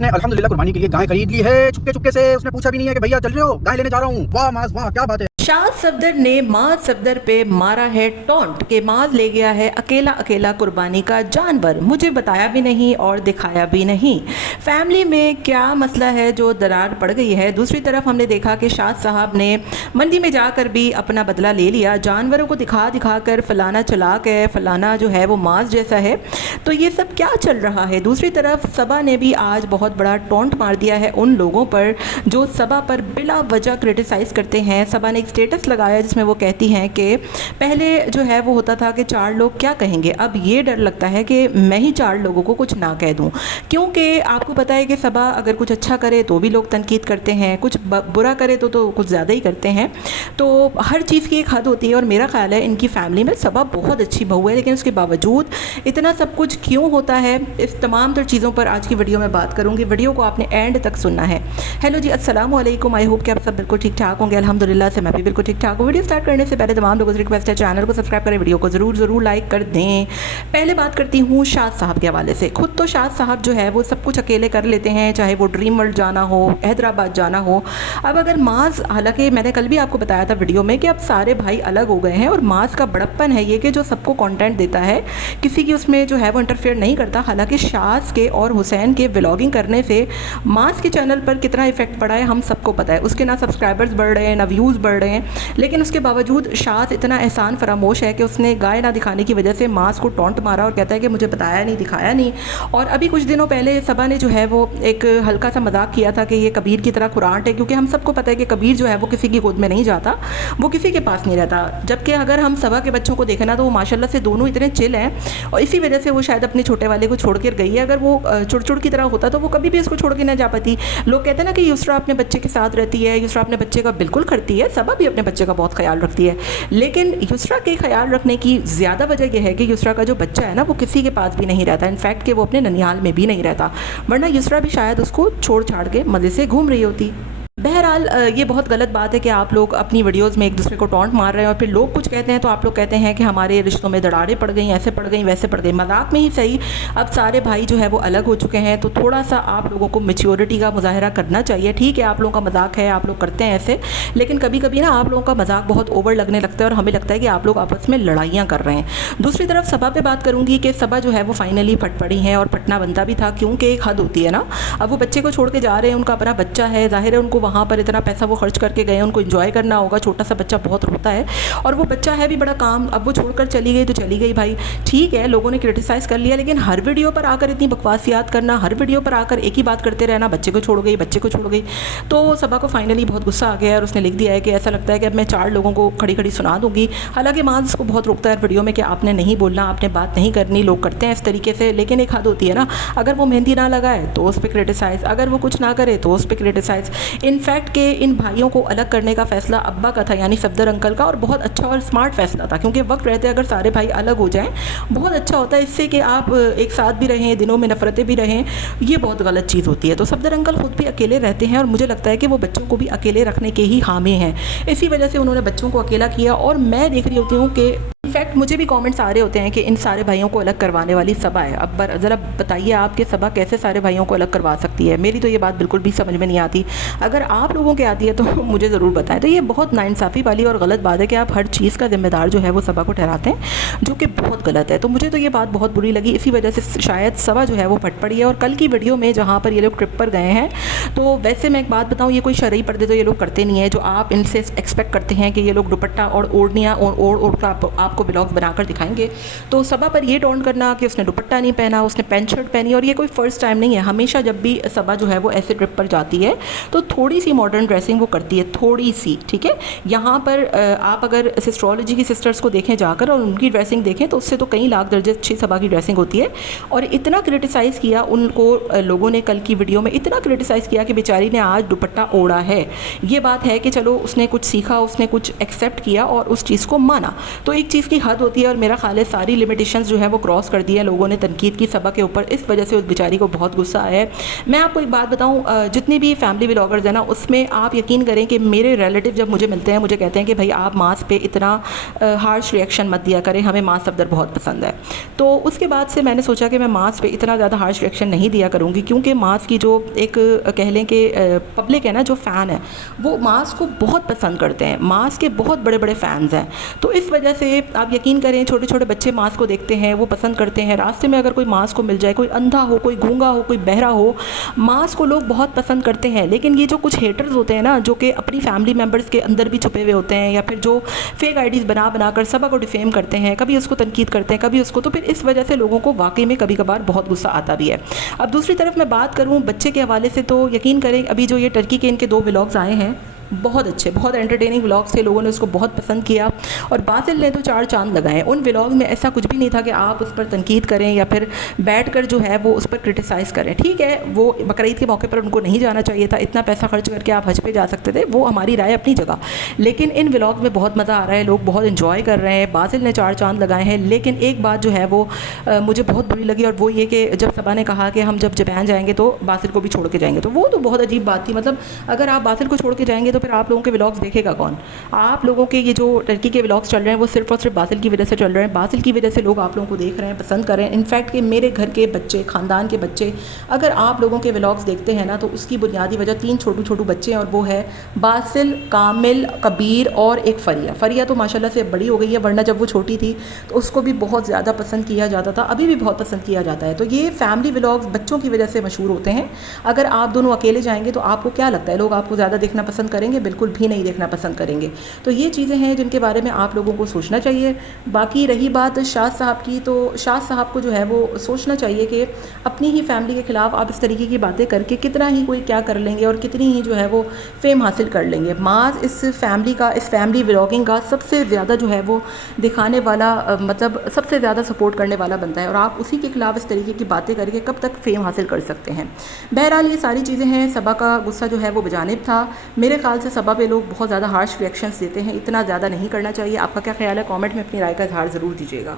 ने अल्हम्दुलिल्लाह कुर्बानी के लिए गाय खरीद ली है चुपके चुपके से। उसने पूछा भी नहीं है कि भैया चल रहे हो, गाय लेने जा रहा हूँ। वाह माज वाह, क्या बात है। शाद सफदर ने माज सफदर पे मारा है टॉन्ट के माज ले गया है अकेला अकेला कुर्बानी का जानवर, मुझे बताया भी नहीं और दिखाया भी नहीं। फैमिली में क्या मसला है जो दरार पड़ गई है। दूसरी तरफ हमने देखा कि शाद साहब ने मंडी में जाकर भी अपना बदला ले लिया, जानवरों को दिखा दिखा कर फलाना चलाक है, फलाना जो है वो माज जैसा है। तो ये सब क्या चल रहा है। दूसरी तरफ सबा ने भी आज बहुत बड़ा टॉन्ट मार दिया है उन लोगों पर जो सबा पर बिला वजह क्रिटिसाइज़ करते हैं। सबा ने स्टेटस लगाया जिसमें वो कहती हैं कि पहले जो है वो होता था कि 4 लोग क्या कहेंगे, अब ये डर लगता है कि मैं ही 4 लोगों को कुछ ना कह दूं। क्योंकि आपको पता है कि सबा अगर कुछ अच्छा करे तो भी लोग तनकीद करते हैं, कुछ बुरा करे तो कुछ ज़्यादा ही करते हैं। तो हर चीज़ की एक हद होती है और मेरा ख्याल है इनकी फैमिली में सबा बहुत अच्छी बहू है, लेकिन उसके बावजूद इतना सब कुछ क्यों होता है, इस तमाम तर चीज़ों पर आज की वीडियो में बात करूँगी। वीडियो को आपने एंड तक सुनना है। हेलो जी, अस्सलाम वालेकुम। आई होप कि आप सब बिल्कुल ठीक ठाक होंगे। अल्हम्दुलिल्लाह से मैं भी बिल्कुल ठीक ठाक हूँ। वीडियो स्टार्ट करने से पहले तमाम लोगों से रिक्वेस्ट है चैनल को सब्सक्राइब करें, वीडियो को ज़रूर लाइक कर दें। पहले बात करती हूँ शाद साहब के हवाले से। खुद तो शाद साहब जो है वो सब कुछ अकेले कर लेते हैं, चाहे वो ड्रीम वर्ल्ड जाना हो, हैदराबाद जाना हो। अब अगर माज, हालांकि मैंने कल भी आपको बताया था वीडियो में कि अब सारे भाई अलग हो गए हैं और माज का बड़प्पन है ये कि जो सबको कंटेंट देता है, किसी की उसमें जो है वो इंटरफेयर नहीं करता। हालांकि शाज के और हुसैन के व्लॉगिंग करने से माज के चैनल पर कितना इफेक्ट पड़ा है हम सबको पता है। उसके ना सब्सक्राइबर्स बढ़ रहे हैं ना व्यूज़ बढ़ रहे हैं, लेकिन उसके बावजूद शाद इतना एहसान फरामोश है कि उसने गाय ना दिखाने की वजह से माज को टॉन्ट मारा और कहता है कि मुझे बताया नहीं, दिखाया नहीं। और अभी कुछ दिनों पहले सबा ने जो है वो एक हल्का सा मजाक किया था कि ये कबीर की तरह खुरांट है, क्योंकि हम सबको पता है कि कबीर जो है वो किसी की गोद में नहीं जाता, वो किसी के पास नहीं रहता। जबकि अगर हम सबा के बच्चों को देखें ना तो वो माशाल्लाह से दोनों इतने चिल हैं और इसी वजह से वो शायद अपने छोटे वाले को छोड़ कर गई है। अगर वो चुड़ की तरह होता तो वो कभी भी उसको छोड़ के ना जा पाती। लोग कहते हैं ना कि युसरा अपने बच्चे के साथ रहती है, युसरा अपने बच्चे का बिल्कुल करती है, सबा भी अपने बच्चे का बहुत ख्याल रखती है। लेकिन युसरा के ख्याल रखने की ज़्यादा वजह यह है कि युसरा का जो बच्चा है ना वो किसी के पास भी नहीं रहता, इनफैक्ट कि वो अपने ननिहाल में भी नहीं रहता, वरना युसरा भी शायद उसको छोड़ छाड़ के मज़े से घूम रही होती। बहरहाल ये बहुत गलत बात है कि आप लोग अपनी वीडियोस में एक दूसरे को टॉन्ट मार रहे हैं और फिर लोग कुछ कहते हैं तो आप लोग कहते हैं कि हमारे रिश्तों में दरारें पड़ गई, ऐसे पड़ गई, वैसे पड़ गई। मजाक में ही सही, अब सारे भाई जो है वो अलग हो चुके हैं तो थोड़ा सा आप लोगों को मैच्योरिटी का मुजाहरा करना चाहिए। ठीक है, आप लोगों का मजाक है, आप लोग करते हैं ऐसे, लेकिन कभी कभी ना आप लोगों का मजाक बहुत ओवर लगने लगता है और हमें लगता है कि आप लोग आपस में लड़ाइयाँ कर रहे हैं। दूसरी तरफ सबा पे बात करूँगी कि सबा जो है वो फाइनली फट पड़ी हैं और फटना बनता भी था, क्योंकि एक हद होती है ना। अब वो बच्चे को छोड़ के जा रहे हैं, उनका अपना बच्चा है, जाहिर है उनको वहाँ पर इतना पैसा वो खर्च करके गए, उनको एंजॉय करना होगा। छोटा सा बच्चा बहुत रोता है और वो बच्चा है भी बड़ा काम। अब वो छोड़कर चली गई तो चली गई भाई, ठीक है, लोगों ने क्रिटिसाइज़ कर लिया, लेकिन हर वीडियो पर आकर इतनी बकवासियात करना, हर वीडियो पर आकर एक ही बात करते रहना, बच्चे को छोड़ गई, बच्चे को छोड़ गई। तो सबा को फाइनली बहुत गुस्सा आ गया है और उसने लिख दिया है कि ऐसा लगता है कि अब मैं 4 लोगों को खड़ी खड़ी सुना दूंगी। हालांकि माज उसको बहुत रोकता है वीडियो में कि आपने नहीं बोलना, आपने बात नहीं करनी, लोग करते हैं इस तरीके से, लेकिन एक हद होती है ना। अगर वो मेहंदी ना लगाए तो उस पर क्रिटिसाइज़, अगर वो कुछ ना करे तो उस पर क्रिटिसाइज़। इनफैक्ट के इन भाइयों को अलग करने का फैसला अब्बा का था, यानी सफदर अंकल का, और बहुत अच्छा और स्मार्ट फैसला था, क्योंकि वक्त रहते अगर सारे भाई अलग हो जाएं बहुत अच्छा होता है। इससे कि आप एक साथ भी रहें, दिनों में नफरतें भी रहें, ये बहुत गलत चीज़ होती है। तो सफदर अंकल खुद भी अकेले रहते हैं और मुझे लगता है कि वो बच्चों को भी अकेले रखने के ही हामी हैं, इसी वजह से उन्होंने बच्चों को अकेला किया। और मैं देख रही होती हूँ कि इनफैक्ट मुझे भी कमेंट्स आ रहे होते हैं कि इन सारे भाइयों को अलग करवाने वाली सबा है। अब ज़रा बताइए आप कि सबा कैसे सारे भाइयों को अलग करवा सकती है। मेरी तो ये बात बिल्कुल भी समझ में नहीं आती। अगर आप लोगों के आती है तो मुझे ज़रूर बताएं। तो ये बहुत नाइंसाफ़ी वाली और गलत बात है कि आप हर चीज़ का जिम्मेदार जो है वो सबा को ठहराते हैं, जो कि बहुत गलत है। तो मुझे तो ये बात बहुत बुरी लगी, इसी वजह से शायद सबा जो है वो फट पड़ी है। और कल की वीडियो में जहाँ पर ये लोग ट्रिप पर गए हैं, तो वैसे मैं एक बात बताऊँ, ये कोई शरई पर्दे तो ये लोग करते नहीं है जो आप इनसे एक्सपेक्ट करते हैं कि ये लोग दुपट्टा और ओढ़नियाँ ओढ़ कर आपको ब्लॉग बनाकर दिखाएंगे। तो सबा पर ये टॉन्ट करना कि उसने दुपट्टा नहीं पहना, उसने पैंट शर्ट पहनी, और ये कोई फर्स्ट टाइम नहीं है। हमेशा जब भी सबा जो है वो ऐसे ट्रिप पर जाती है तो थोड़ी सी मॉडर्न ड्रेसिंग वो करती है, थोड़ी सी, ठीक है। यहाँ पर आप अगर एस्ट्रोलॉजी की सिस्टर्स को देखें जाकर और उनकी ड्रेसिंग देखें तो उससे तो कई लाख दर्जे अच्छी सबा की ड्रेसिंग होती है। और इतना क्रिटिसाइज़ किया उनको लोगों ने, कल की वीडियो में इतना क्रिटिसाइज़ किया कि बेचारी ने आज दुपट्टा ओढ़ा है। ये बात है कि चलो उसने कुछ सीखा, उसने कुछ एक्सेप्ट किया और उस चीज़ को माना। तो एक चीज़ की हद होती है और मेरा ख्याल है सारी लिमिटेशंस जो है वो क्रॉस कर दी है लोगों ने, तनकीद की सबा के ऊपर। इस वजह से उस बेचारी को बहुत गुस्सा आया है। मैं आपको एक बात बताऊं, जितनी भी फैमिली व्लॉगर्स हैं ना उसमें आप यकीन करें कि मेरे रिलेटिव जब मुझे मिलते हैं मुझे कहते हैं कि भाई आप मांस पे इतना हार्श रिएक्शन मत दिया करें, हमें मांस सफदर बहुत पसंद है। तो उसके बाद से मैंने सोचा कि मैं मांस पे इतना ज़्यादा हार्श रिएक्शन नहीं दिया करूँगी, क्योंकि मांस की जो एक कह लें कि पब्लिक है ना, जो फ़ैन है वो मांस को बहुत पसंद करते हैं, मांस के बहुत बड़े बड़े फ़ैन्स हैं। तो इस वजह से आप यकीन करें छोटे छोटे बच्चे मांस को देखते हैं, वो पसंद करते हैं। रास्ते में अगर कोई मांस को मिल जाए, कोई अंधा हो, कोई गूंगा हो, कोई बहरा हो, मांस को लोग बहुत पसंद करते हैं। लेकिन ये जो कुछ हेटर्स होते हैं ना, जो कि अपनी फैमिली मेम्बर्स के अंदर भी छुपे हुए होते हैं, या फिर जो फेक आईडीज़ बना बना कर सबा को डिफेम करते हैं, कभी उसको तनकीद करते हैं, कभी उसको, तो फिर इस वजह से लोगों को वाकई में कभी कभार बहुत गुस्सा आता भी है। अब दूसरी तरफ मैं बात करूँ बच्चे के हवाले से, तो यकीन करें अभी जो ये टर्की के इनके 2 व्लॉग्स आए हैं, बहुत अच्छे, बहुत एंटरटेनिंग व्लॉग्स थे, लोगों ने उसको बहुत पसंद किया और बासिल ने तो 4 चांद लगाए। उन व्लॉग में ऐसा कुछ भी नहीं था कि आप उस पर तनकीद करें या फिर बैठकर जो है वो उस पर क्रिटिसाइज़ करें। ठीक है, वो बकरीद के मौके पर उनको नहीं जाना चाहिए था, इतना पैसा खर्च करके आप हज पे जा सकते थे, वो हमारी राय अपनी जगह। लेकिन इन व्लॉग में बहुत मज़ा आ रहा है, लोग बहुत इन्जॉय कर रहे हैं। बासिल ने 4 चांद लगाए हैं। लेकिन एक बात जो है वो मुझे बहुत बुरी लगी, और वो ये कि जब सबा ने कहा कि हम जब जापान जाएंगे तो बासिल को भी छोड़ के जाएंगे, तो वो तो बहुत अजीब बात थी। मतलब अगर आप बासिल को छोड़ के जाएंगे तो फिर आप लोगों के व्लॉग्स देखेगा कौन? आप लोगों के ये जो टर्की के व्लॉग्स चल रहे हैं वो सिर्फ और सिर्फ बासिल की वजह से चल रहे हैं। बासिल की वजह से लोग आप लोगों को देख रहे हैं, पसंद कर रहे हैं। इनफैक्ट कि मेरे घर के बच्चे, ख़ानदान के बच्चे अगर आप लोगों के व्लॉग्स देखते हैं ना, तो उसकी बुनियादी वजह 3 छोटू बच्चे हैं, और वो है बासिल, कामिल, कबीर और एक फ़रिया। फ़रिया तो माशाल्लाह से बड़ी हो गई है, वरना जब वो छोटी थी तो उसको भी बहुत ज़्यादा पसंद किया जाता था, अभी भी बहुत पसंद किया जाता है। तो ये फैमिली व्लॉग्स बच्चों की वजह से मशहूर होते हैं। अगर आप दोनों अकेले जाएंगे तो आपको क्या लगता है, लोग आपको ज़्यादा देखना पसंद करेंगे? बिल्कुल भी नहीं देखना पसंद करेंगे। तो ये चीज़ें हैं जिनके बारे में आप लोगों को सोचना चाहिए। बाकी रही बात शाद साहब की, तो शाद साहब को जो है वो सोचना चाहिए कि अपनी ही फैमिली के ख़िलाफ़ आप इस तरीके की बातें करके कितना ही कोई क्या कर लेंगे और कितनी ही जो है वो फेम हासिल कर लेंगे। माज इस फैमिली व्लॉगिंग का सबसे ज़्यादा जो है वो दिखाने वाला, मतलब सबसे ज़्यादा सपोर्ट करने वाला बनता है, और आप उसी के ख़िलाफ़ इस तरीके की बातें करके कब तक फेम हासिल कर सकते हैं। बहरहाल ये सारी चीज़ें हैं। सबा का गुस्सा जो है वो बेजानिब था। मेरे ख्याल से सबा पे लोग बहुत ज़्यादा हार्श रिएक्शंस देते हैं, इतना ज़्यादा नहीं करना चाहिए। आपका क्या ख्याल है? कमेंट में अपनी राय का इज़हार ज़रूर दीजिएगा।